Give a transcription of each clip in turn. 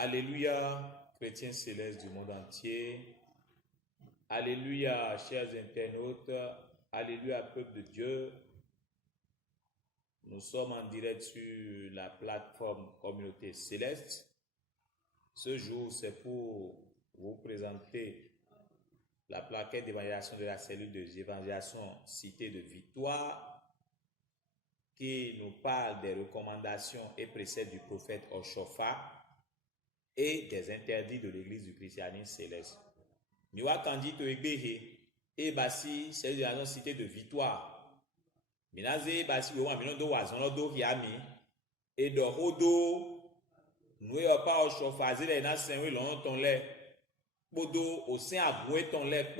Alléluia, chrétiens célestes du monde entier. Alléluia, chers internautes. Alléluia, peuple de Dieu. Nous sommes en direct sur la plateforme Communauté Céleste. Ce jour, c'est pour vous présenter la plaquette d'évangélisation de la cellule d'évangélisation Cité de Victoire, qui nous parle des recommandations et préceptes du prophète Oshofa et des interdits de l'église du christianisme céleste. Miwa Kandi to Egbehe et Bassi, c'est la Cité de Victoire. Minaze Bassi, le Waminon do Wazon do Hiami et de Rodo, nous n'avons pas Oshofa, zéle na Saint-Louis, l'on ton lait, Bodo au sein à Boué ton lait,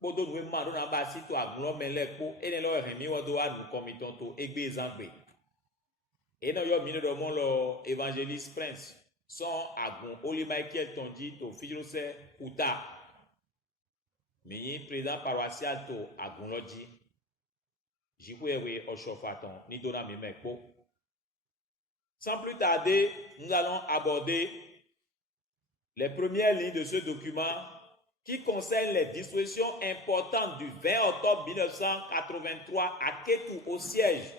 Bodo nous demandons à Bassi, toi à Boulon, mais lait, et ne leur remis au doigt, nous commettons to Egbe Zangbe. Et nous avons mis le évangéliste Prince. Son agon Oli Michael Tondi to Fijose Uta mi président paroissial to agon lodji Jikwewe Oshofaton ni dona mi mekpo. Sans plus tarder, nous allons aborder les premières lignes de ce document qui concernent les dispositions importantes du 20 octobre 1983 à Kétou au siège.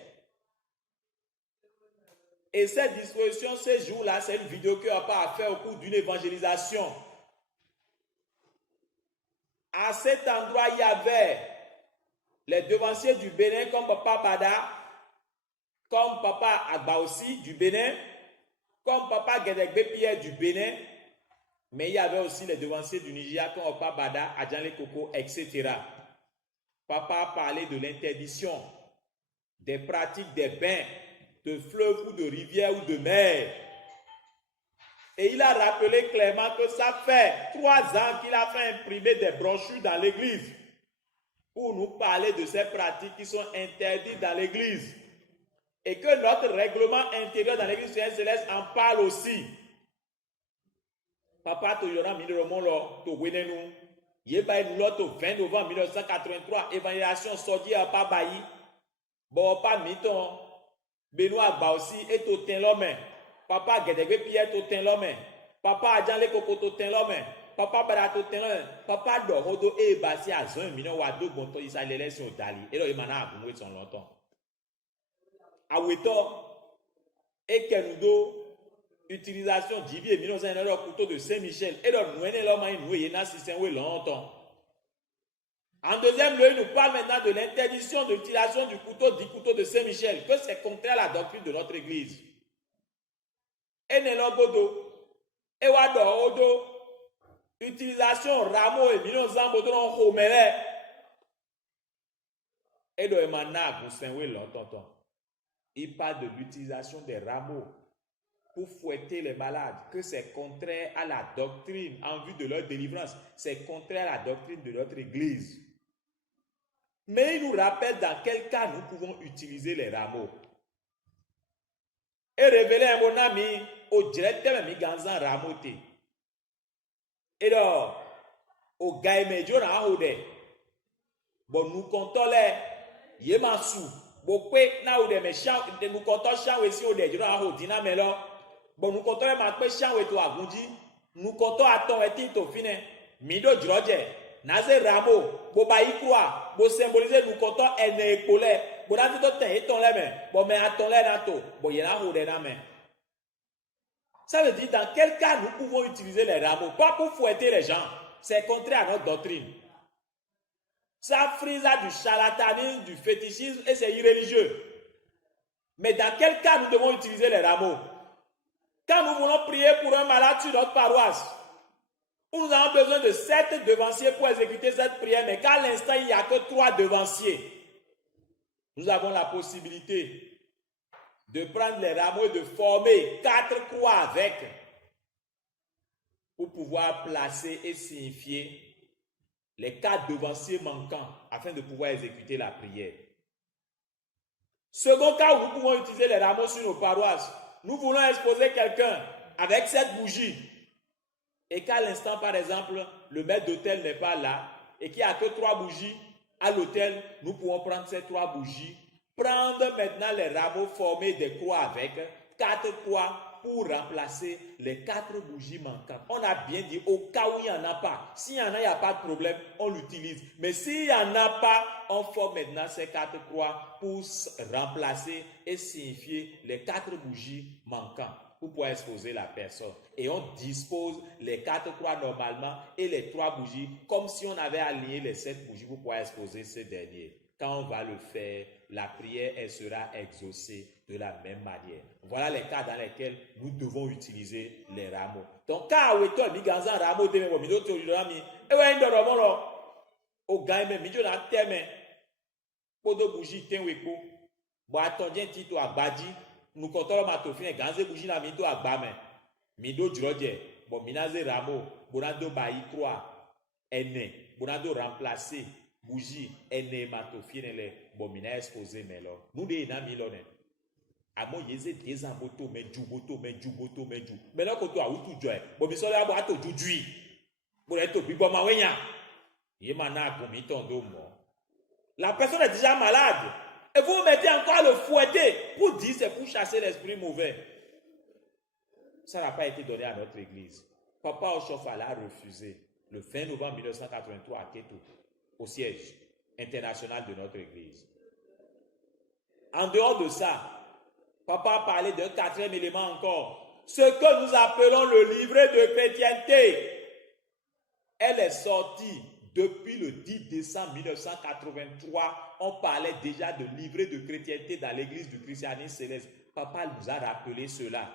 Et cette disposition, ce jour-là, c'est une vidéo qu'on n'a pas à faire au cours d'une évangélisation. À cet endroit, il y avait les devanciers du Bénin comme Papa Bada, comme Papa Agbaossi du Bénin, comme Papa Gedegbe Pierre du Bénin, mais il y avait aussi les devanciers du Nigeria comme Papa Bada, Adjanle Koko, etc. Papa a parlé de l'interdiction des pratiques des bains de fleuves ou de rivières ou de mer. Et il a rappelé clairement que ça fait 3 ans qu'il a fait imprimer des brochures dans l'église pour nous parler de ces pratiques qui sont interdites dans l'église. Et que notre règlement intérieur dans l'église céleste en parle aussi. Papa Toyona Mineromolo Towenenu, Yeba Nuloto 20 novembre 1983, évangélisation sortie à Pabayi, bon pas miton. Benoît Agbaossi est au teint l'homme. Papa Gedegbe Pierre est au teint l'homme. Papa Adjanle Koko au teint l'homme. Papa Barato teint l'homme. Papa Dorodo et Bassi à Zon Mino Wado Bonto Israël sur Dali. Et là il m'a aboué son longtemps. Aweto et Kenudo utilisation d'Ibi et Mino Zan le couteau de Saint-Michel. Et là nous l'homme nous y a système longtemps. En deuxième lieu, il nous parle maintenant de l'interdiction de l'utilisation du couteau de Saint-Michel, que c'est contraire à la doctrine de notre église. Et Nelobodo, et Wado, utilisation rameau et millions d'ambodons romele. Et de Emana, vous savez, l'entendons. Il parle de l'utilisation des rameaux pour fouetter les malades, que c'est contraire à la doctrine en vue de leur délivrance. C'est contraire à la doctrine de notre église. Mais il nous rappelle dans quel cas nous pouvons utiliser les rameaux. Et révéler un bon ami au directeur mi ganzan ramote. Et donc, au gaïmédio na hode. Bon nous comptons les yemasu. Bon kwe na hode me chan nous comptons chan we si hode jiro na hode na melo. Bon nous comptons les ma kwe chan we to agunji. Nous comptons aton eti to fine. Mido droje. Naze ramo, bo ba ikwa, bo symboliser nous comptons ene ekole, bo na to ten eton le men, bo me aton le na to, bo yena hode na men. Ça veut dire dans quel cas nous pouvons utiliser les rameaux, pas pour fouetter les gens, c'est contraire à notre doctrine. Ça frise du charlatanisme, du fétichisme et c'est irréligieux. Mais dans quel cas nous devons utiliser les rameaux? Quand nous voulons prier pour un malade sur notre paroisse, nous avons besoin de 7 devanciers pour exécuter cette prière, mais qu'à l'instant, il n'y a que 3 devanciers. Nous avons la possibilité de prendre les rameaux et de former 4 croix avec pour pouvoir placer et signifier les 4 devanciers manquants afin de pouvoir exécuter la prière. Second cas où nous pouvons utiliser les rameaux sur nos paroisses, nous voulons exposer quelqu'un avec cette bougie. Et qu'à l'instant, par exemple, le maître d'hôtel n'est pas là et qu'il n'y a que 3 bougies à l'hôtel, nous pouvons prendre ces 3 bougies, prendre maintenant les rameaux, former des croix avec, 4 croix pour remplacer les 4 bougies manquantes. On a bien dit au cas où il n'y en a pas. S'il y en a, il n'y a pas de problème, on l'utilise. Mais s'il n'y en a pas, on forme maintenant ces 4 croix pour remplacer et signifier les 4 bougies manquantes pour pouvoir exposer la personne. Et on dispose les 4 croix normalement et les 3 bougies comme si on avait aligné les 7 bougies pour pouvoir exposer ces derniers. Quand on va le faire, la prière elle sera exaucée de la même manière. Voilà les cas dans lesquels nous devons utiliser les rameaux. Donc, quand on est mis en rameau, on est mis en rameau, on gagne mis en terme pour de bougies tenweko. Bon attendez tito agbadi, nous comptons ma tofine ganze bougie na mito agbame. Mido drodje, bon minaze rameau, bonado bayi croix, ene, bonado remplacer bougie ene matofine le bon mina exposé melo. Nous de na milone. Amo yeze desamboto menjuboto. Mais là quand tu as outu joy, bon mi so la bo ato jujui. Bon eto bibo ma wenya. Ye mana gomi tondo mo. La personne est déjà malade et vous mettez encore le fouetter pour dire c'est pour chasser l'esprit mauvais. Ça n'a pas été donné à notre église. Papa Oshofa l'a refusé le 20 novembre 1983 à Keto, au siège international de notre église. En dehors de ça, Papa a parlé d'un 4e élément encore. Ce que nous appelons le livret de chrétienté. Elle est sortie depuis le 10 décembre 1983. On parlait déjà de livret de chrétienté dans l'église du christianisme céleste. Papa nous a rappelé cela.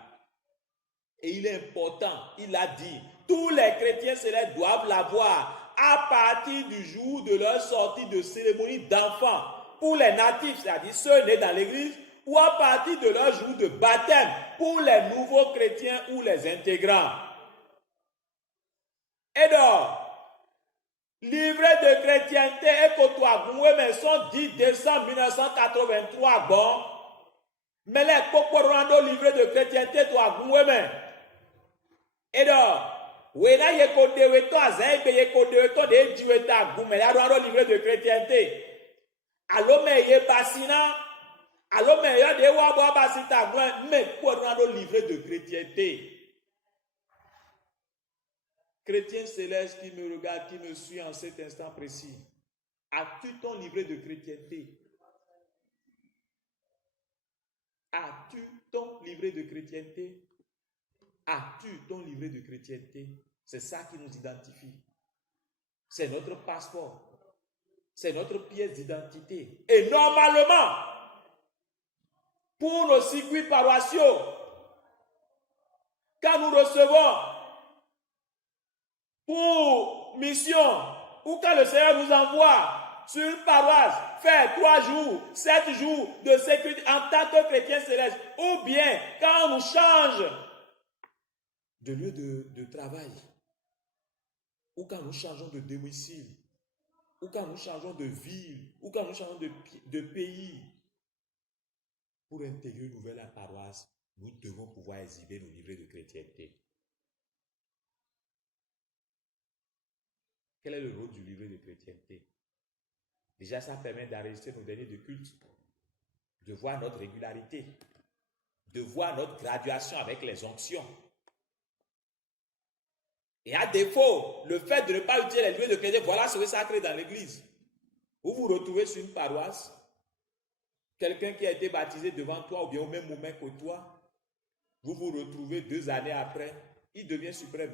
Et il est important, il a dit, tous les chrétiens célestes doivent l'avoir à partir du jour de leur sortie de cérémonie d'enfant. Pour les natifs, c'est-à-dire ceux nés dans l'église, ou à partir de leur jour de baptême pour les nouveaux chrétiens ou les intégrants. Et donc, livret de chrétienté et Kotoagoué, mais sont 10 décembre 1983, bon. Mais les Kokorando livret de chrétienté, Toagoué, mais. Et donc, Wena Yekodeweto, Azaïbe Yekodeweto, de Djiweta Goumé, là, dans livret de chrétienté. Alors, mais Yebasina. Alors, mais il y a des gens mais pour rendre le livret de chrétienté. Chrétien céleste qui me regarde, qui me suit en cet instant précis. As-tu ton livret de chrétienté? As-tu ton livret de chrétienté? As-tu ton livret de chrétienté? C'est ça qui nous identifie. C'est notre passeport. C'est notre pièce d'identité. Et normalement, pour nos circuits paroissiaux, quand nous recevons pour mission, ou quand le Seigneur nous envoie sur une paroisse, faire 3 jours, 7 jours de sécurité en tant que chrétien céleste, ou bien quand on nous change de lieu de travail, ou quand nous changeons de domicile, ou quand nous changeons de ville, ou quand nous changeons de pays, pour intégrer une nouvelle paroisse, nous devons pouvoir exhiber nos livrets de chrétienté. Quel est le rôle du livret de chrétienté? Déjà, ça permet d'enregistrer nos derniers de culte, de voir notre régularité, de voir notre graduation avec les onctions. Et à défaut, le fait de ne pas utiliser les livrets de chrétienté, voilà ce que ça crée dans l'église. Vous vous retrouvez sur une paroisse, quelqu'un qui a été baptisé devant toi ou bien au même moment que toi, vous vous retrouvez 2 années après, il devient suprême.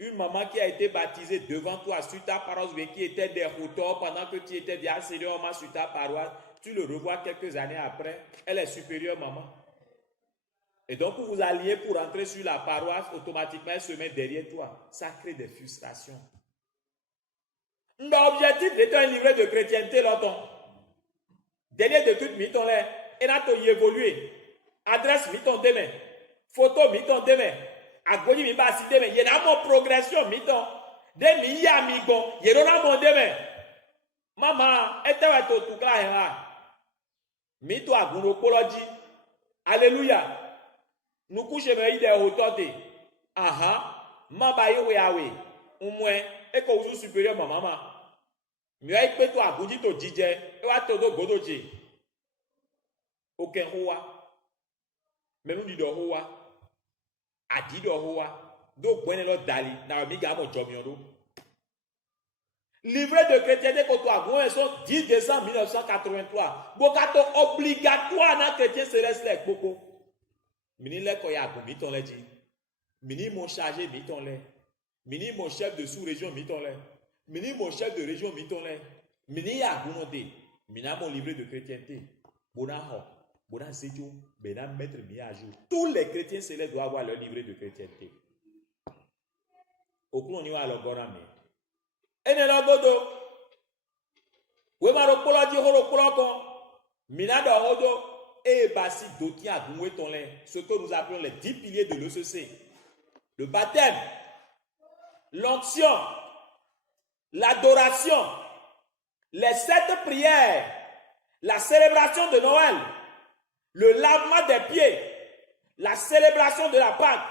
Une maman qui a été baptisée devant toi sur ta paroisse, mais qui était des routeurs pendant que tu étais déjà sérieusement sur ta paroisse, tu le revois quelques années après, elle est supérieure maman. Et donc vous vous alliez pour entrer sur la paroisse, automatiquement elle se met derrière toi. Ça crée des frustrations. L'objectif d'être un livret de chrétienté, l'autre. Dernier de tout, mis ton lait, et là, tu évolué. Adresse, mis ton demain. Photo, mis ton demain. Agoni, mis basi demain. Il y a mon progression, mis ton. Demi, y a mis bon. Il y a mon demain. Maman, et tu vas tout là. Mis toi, agonopologie. Alléluia. Nous couchons, mais il est autoté. Aha. Mabayo, yawe. Au moins, et qu'on vous supérieur, ma maman. Mieux que toi, agoni, to DJ. Et va te do godoji. Aucun roi. Mais nous disons hoa. Adi do hoa. Do bwene lo dali. Na miga mo jomiondo. Livret de chrétienté contre toi, sont 10 décembre 1983. Bokato obligatoire dans chrétien céleste boko. Mini le koya ko mi ton le di. Mini mon chargé mi ton le. Mini mon chef de sous-région mi ton le. Mini mon chef de région mi ton le. Mini ya gunode. Mina mon livret de chrétienté. Bona ho. Bona sejo. Bena mettre mi à jour. Tous les chrétiens célestes doivent avoir leur livret de chrétienté. Au clon ni wa lo gorame. Ene lo godo. We ma ro polo di horo polo kon. Mina do hodo e basi doti a gunwe ton le. Ce que nous appelons les 10 piliers de l'ECC. Le baptême, l'onction, l'adoration, les 7 prières, la célébration de Noël, le lavement des pieds, la célébration de la Pâque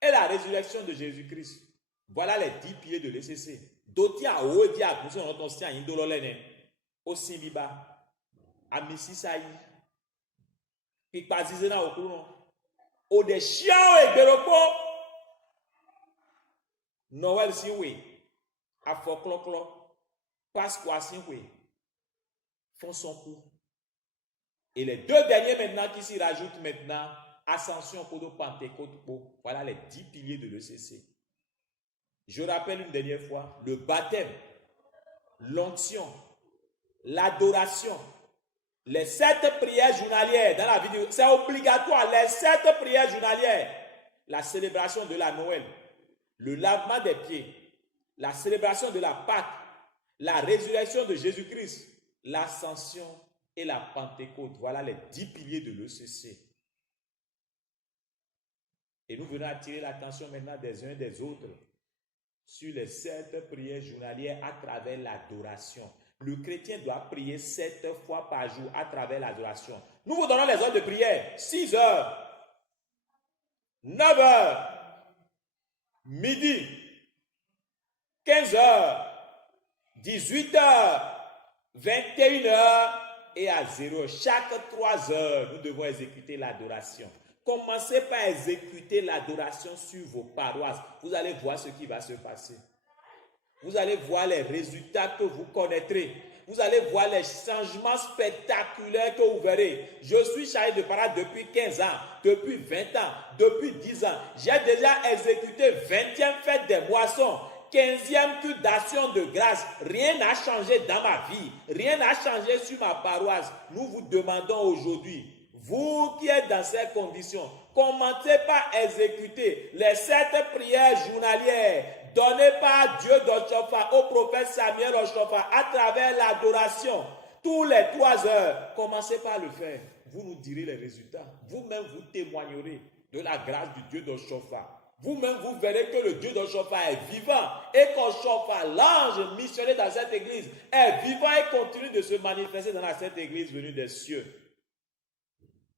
et la résurrection de Jésus-Christ. Voilà les 10 piliers de l'ECC. Doti a odi a poussé dans ton sien indololene. Au Simbiba, à Mississaï, qui passe na okuno. Au de chiao et beropo. Noël si oui. A foklo Pasqua si oui. Font son coup. Et les 2 derniers maintenant qui s'y rajoutent maintenant, Ascension, Kodo, Pentecôte, voilà les 10 piliers de l'ECC. Je rappelle une dernière fois, le baptême, l'onction, l'adoration, les 7 prières journalières dans la vidéo, c'est obligatoire, les 7 prières journalières, la célébration de la Noël, le lavement des pieds, la célébration de la Pâque, la résurrection de Jésus-Christ, l'ascension et la Pentecôte. Voilà les 10 piliers de l'ECC. Et nous venons attirer l'attention maintenant des uns et des autres sur les 7 prières journalières à travers l'adoration. Le chrétien doit prier 7 fois par jour à travers l'adoration. Nous vous donnons les heures de prière. 6 heures, 9 heures, midi, 15 heures, 18 heures, 21 heures et à 0. Chaque 3 heures, nous devons exécuter l'adoration. Commencez par exécuter l'adoration sur vos paroisses. Vous allez voir ce qui va se passer. Vous allez voir les résultats que vous connaîtrez. Vous allez voir les changements spectaculaires que vous verrez. Je suis chargé de parole depuis 15 ans, depuis 20 ans, depuis 10 ans. J'ai déjà exécuté 20e fête des moissons, 15e culte d'action de grâce. Rien n'a changé dans ma vie. Rien n'a changé sur ma paroisse. Nous vous demandons aujourd'hui, vous qui êtes dans ces conditions, commencez par exécuter les 7 prières journalières données par Dieu d'Oshofa au prophète Samuel Oshofa à travers l'adoration. Tous les 3 heures, commencez par le faire. Vous nous direz les résultats. Vous-même, vous témoignerez de la grâce du Dieu d'Oshofa. Vous-même, vous verrez que le Dieu d'Oshofa est vivant et qu'Oshofa, l'ange missionné dans cette église, est vivant et continue de se manifester dans cette église venue des cieux.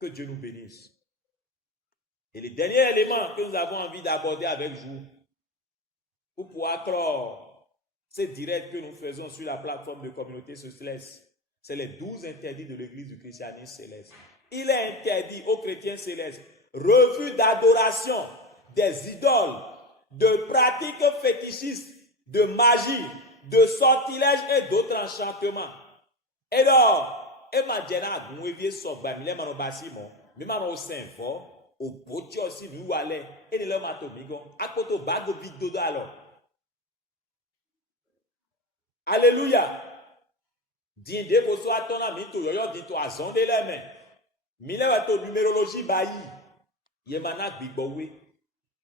Que Dieu nous bénisse. Et le dernier élément que nous avons envie d'aborder avec vous, pour pouvoir clore ces directs que nous faisons sur la plateforme de communauté céleste, c'est les 12 interdits de l'église du christianisme céleste. Il est interdit aux chrétiens célestes, refus d'adoration des idoles, de pratiques fétichistes, de magie, de sortilèges et d'autres enchantements. Et donc, et ma jena gouevie sogba mile mano basimo mi mano senfo o boti osi mi wale e ni le mato migo akoto bago bidodo alors. Alléluia. Dinde ko so atona mi to yoyo di to azonde le men. Mi le to numérologie bayi. Ye mana gbigbowe.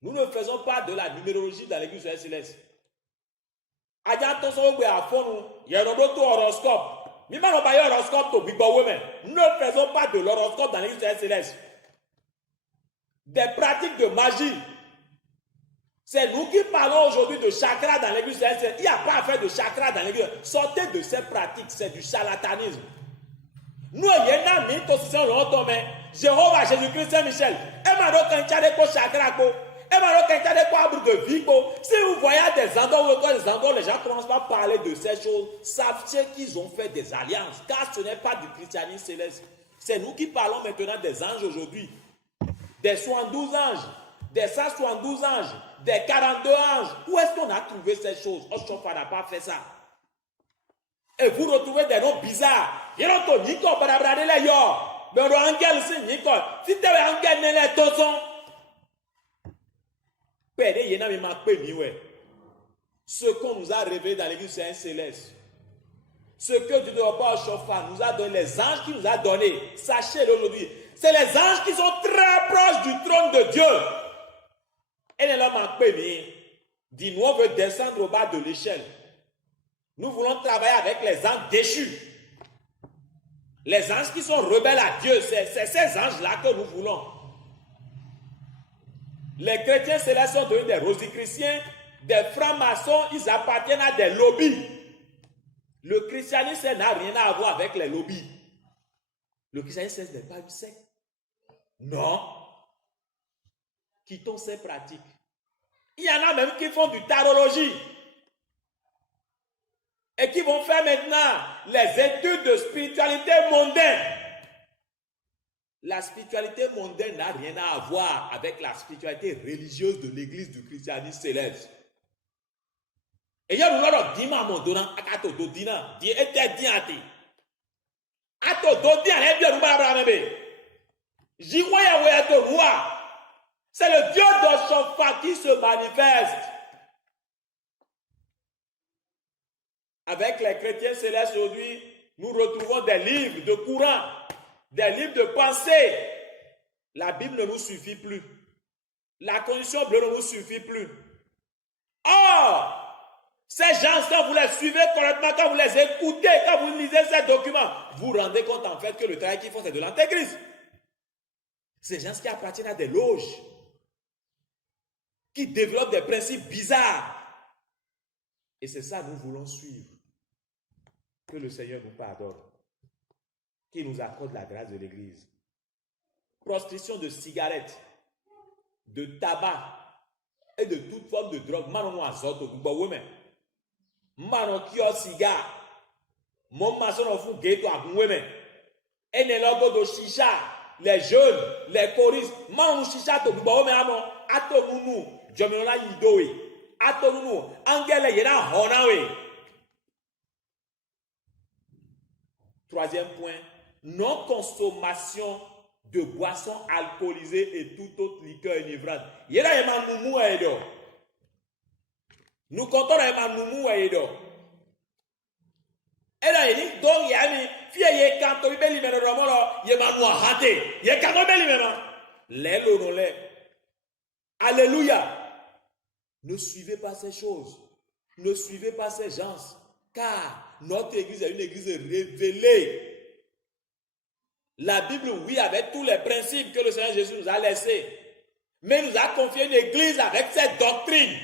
Nous ne faisons pas de la numérologie dans l'église céleste. Aja to so gbe afonu ye no do to horoscope. Nous ne faisons pas de l'horoscope dans l'église céleste. Des pratiques de magie. C'est nous qui parlons aujourd'hui de chakra dans l'église céleste. Il n'y a pas à faire de chakra dans l'église. Sortez de ces pratiques, c'est du charlatanisme. Nous, il y a un mythe aussi, Jéhovah, Jésus-Christ, Saint-Michel. Et maintenant, quand il y a des chakras, si vous voyez des endroits où les gens commencent à parler de ces choses, sachez qu'ils ont fait des alliances, car ce n'est pas du christianisme céleste. C'est nous qui parlons maintenant des anges aujourd'hui. des 72 anges, des 172 anges, des 42 anges. Où est-ce qu'on a trouvé ces choses? Oshofa n'a pas fait ça. Et vous retrouvez des noms bizarres. Il y a un Nico, Barabradele Yo. Mais on a un angel aussi, Nico. Si tu as un angel, il est tout son. Père, il y a un angel. Ce qu'on nous a révélé dans l'église, c'est un céleste. Ce que Dieu ne pas au chauffard nous a donné, les anges qui nous a donné, sachez-le aujourd'hui, c'est les anges qui sont très proches du trône de Dieu. Et les hommes en premier, dit nous on veut descendre au bas de l'échelle. Nous voulons travailler avec les anges déchus. Les anges qui sont rebelles à Dieu, c'est ces anges-là que nous voulons. Les chrétiens célestes sont devenus des rosicruciens, des francs-maçons, ils appartiennent à des lobbies. Le christianisme n'a rien à voir avec les lobbies. Le christianisme n'est pas une secte. Non. Quittons ces pratiques. Il y en a même qui font du tarologie. Et qui vont faire maintenant les études de spiritualité mondaine. La spiritualité mondaine n'a rien à voir avec la spiritualité religieuse de l'église du christianisme céleste. Et il y a un autre dimanche, mon donnant, à ton dodina, dit était dianté. À ton dodina, les bien nous barabramé. J'y crois à ton roi. C'est le Dieu de Shofar qui se manifeste. Avec les chrétiens célestes aujourd'hui, nous retrouvons des livres de courant, des livres de pensée. La Bible ne nous suffit plus. La condition bleue ne nous suffit plus. Or, ces gens, quand vous les suivez correctement, quand vous les écoutez, quand vous lisez ces documents, vous vous rendez compte en fait que le travail qu'ils font, c'est de l'antéchrist. Ces gens qui appartiennent à des loges, qui développent des principes bizarres. Et c'est ça que nous voulons suivre. Que le Seigneur nous pardonne. Qu'il nous accorde la grâce de l'Église. Prostitution de cigarettes, de tabac et de toute forme de drogue. Manon azote au Goubaoué. Manon kio cigare. Mon maçon au fou ghetto à Goubaoué. Et ne logo de chicha. Les jeunes, les choristes. Manon chicha au Goubaoué. Ato mounou. Jomina yidoé. Ato mounou. Angele yena honawe. Troisième point, non-consommation de boissons alcoolisées et toute autre liqueur enivrante. Yera yema noumou edo. Nous comptons yema noumou edo. Et là, il dit, donc, yami, fiye kanto ibeli meno romolo, yema noua hate. Ye kanto ibeli meno. L'élo non l'est. Alléluia. Ne suivez pas ces choses. Ne suivez pas ces gens. Car notre église est une église révélée. La Bible, oui, avec tous les principes que le Seigneur Jésus nous a laissés. Mais il nous a confié une église avec cette doctrine.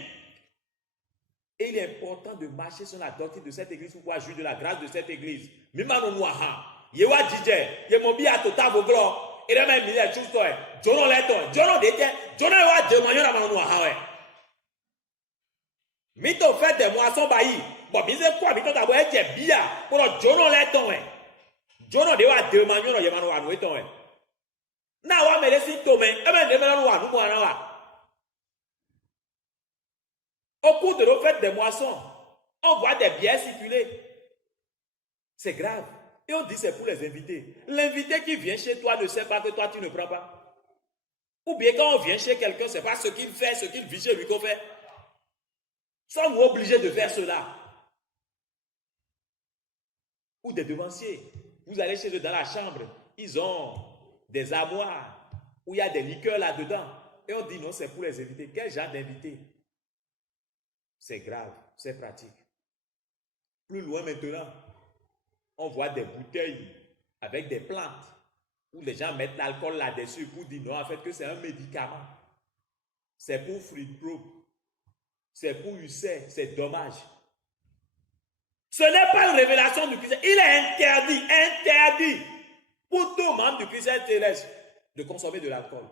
Et il est important de marcher sur la doctrine de cette église pour pouvoir jouir de la grâce de cette église. Mimano Nouaha, Yewa Djidje, Yemobi a tota voglo, et même il est juste, Jono Leto, Jono Dete, Jono Ewa Djemanyo na Mano Nouaha. Mito fait des moissons baillis. Bon, bien c'est quoi, mito d'abord, c'est bien. Pour le Jono Leto, Jono Dewa Djemanyo na Yemano Anueto. Na wa me lesi tome, eme de melo wa numu anawa. Au cours de nos fêtes des moissons, on voit des bières circuler. C'est grave. Et on dit c'est pour les invités. L'invité qui vient chez toi ne sait pas que toi tu ne prends pas. Ou bien quand on vient chez quelqu'un, c'est pas ce qu'il fait, ce qu'il vit chez lui qu'on fait. Sommes-nous obligés de faire cela? Ou des devanciers. Vous allez chez eux dans la chambre, ils ont des armoires où il y a des liqueurs là-dedans. Et on dit non, c'est pour les invités. Quel genre d'invités? C'est grave, c'est pratique. Plus loin maintenant, on voit des bouteilles avec des plantes où les gens mettent l'alcool là-dessus pour dire non, en fait, que c'est un médicament. C'est pour Friedbrook, c'est pour UC, c'est dommage. Ce n'est pas une révélation du Christ. Il est interdit pour tout membre du Christ céleste de consommer de l'alcool.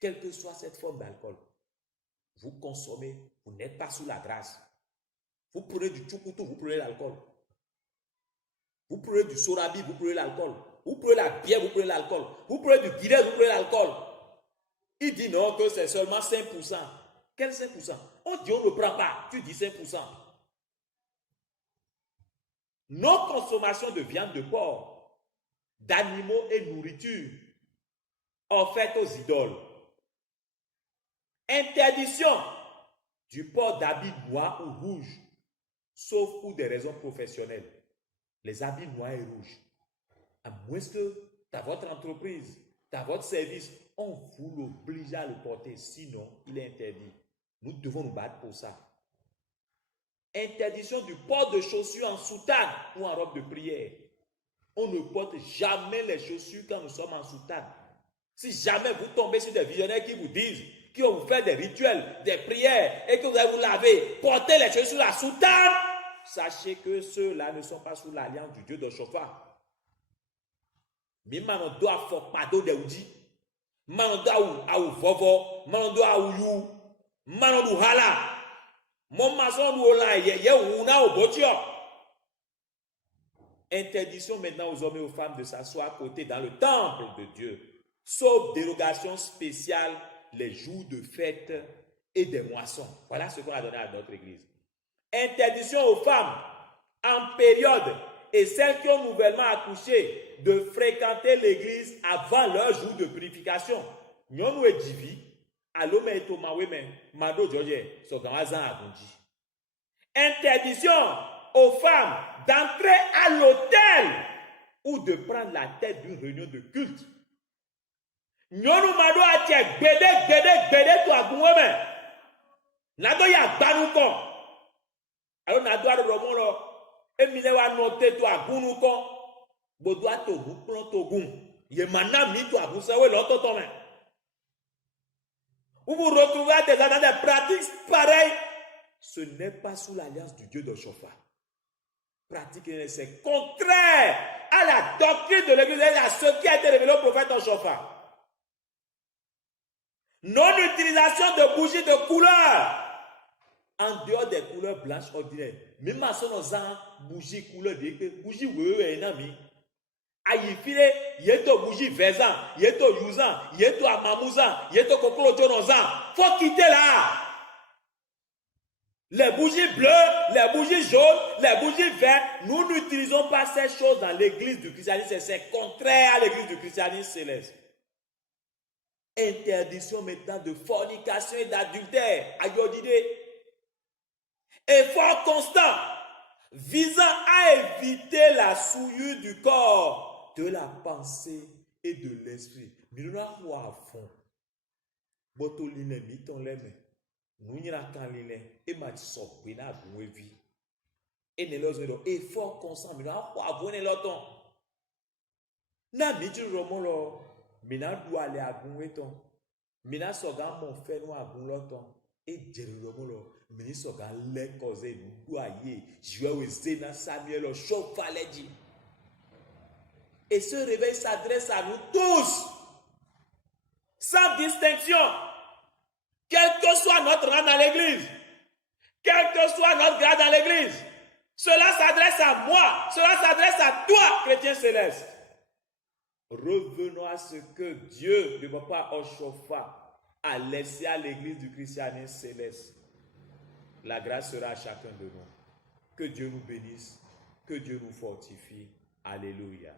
Quelle que soit cette forme d'alcool. Vous consommez, vous n'êtes pas sous la grâce. Vous prenez du tchoukoutou, vous prenez l'alcool. Vous prenez du sorabi, vous prenez l'alcool. Vous prenez la bière, vous prenez l'alcool. Vous prenez du guidez, vous prenez l'alcool. Il dit non, que c'est seulement 5%. Quel 5%? On dit on ne prend pas. Tu dis 5%. Nos consommations de viande de porc, d'animaux et nourriture offertes aux idoles. Interdiction du port d'habits noirs ou rouges, sauf pour des raisons professionnelles. Les habits noirs et rouges. À moins que dans votre entreprise, dans votre service, on vous l'oblige à le porter. Sinon, il est interdit. Nous devons nous battre pour ça. Interdiction du port de chaussures en soutane ou en robe de prière. On ne porte jamais les chaussures quand nous sommes en soutane. Si jamais vous tombez sur des visionnaires qui vous disent, qui vont vous faire des rituels, des prières et que vous allez vous laver, portez les chaussures sur la soutane, sachez que ceux-là ne sont pas sous l'alliance du Dieu de Chauffard. Mais maintenant, doit faire pardon de Oudi. Maintenant, doit ou vovo, maintenant, doit ou you, maintenant, doit hala. Mon maçon doit là, ou na au botio. Interdiction maintenant aux hommes et aux femmes de s'asseoir à côté dans le temple de Dieu, sauf dérogation spéciale les jours de fête et des moissons. Voilà ce qu'on a donné à notre église. Interdiction aux femmes en période et celles qui ont nouvellement accouché de fréquenter l'église avant leur jour de purification. Nyonou et divi, alome et tomaweme, mado George, sogamazan abundi. Interdiction aux femmes d'entrer à l'hôtel ou de prendre la tête d'une réunion de culte. Nyonou mado atie gbede to agunweme. Nado ya banukon. Alors nado a romono emile wa note to agunukon. Bodo ato buplan to gun. Ye manami to agunsewe l'autotomen. Vous vous retrouvez dans des pratiques pareilles. Ce n'est pas sous l'alliance du Dieu de Chauffard. Pratique, c'est contraire à la doctrine de l'Église et à ce qui a été révélé au prophète en Chauffard. Non-utilisation de bougies de couleur en dehors des couleurs blanches ordinaires. Même à son osant, bougie couleur de bougie oué nami. Aïfile, yeto bougie vezan, yeto yuzan, yeto amamouzan, yeto kokolo jonozan. Faut quitter là. Les bougies bleues, les bougies jaunes, les bougies vertes, nous n'utilisons pas ces choses dans l'église du christianisme. C'est contraire à l'église du christianisme céleste. Interdiction maintenant de fornication et d'adultère. Ayodide. Effort constant visant à éviter la souillure du corps, de la pensée et de l'esprit. Nous n'avons pas à fond. Botoline miton leme. Nous n'avons pas et ma sopina bouevi. Et ne l'ose pas. Effort constant. Nous n'avons pas à voir l'autre. Na midi romolo. Mina doit aller à boueton. Mina soga mon fait nous à boueton. Et Jeromolo. Mina soga les causes nous doyer. Je vais zena Samuel Chauffaledi. Et ce réveil s'adresse à nous tous, sans distinction, quel que soit notre rang dans l'église, quel que soit notre grade dans l'église. Cela s'adresse à moi, cela s'adresse à toi, chrétien céleste. Revenons à ce que Dieu, le papa Oshofa, a laissé à l'église du christianisme céleste. La grâce sera à chacun de nous. Que Dieu nous bénisse, que Dieu nous fortifie. Alléluia.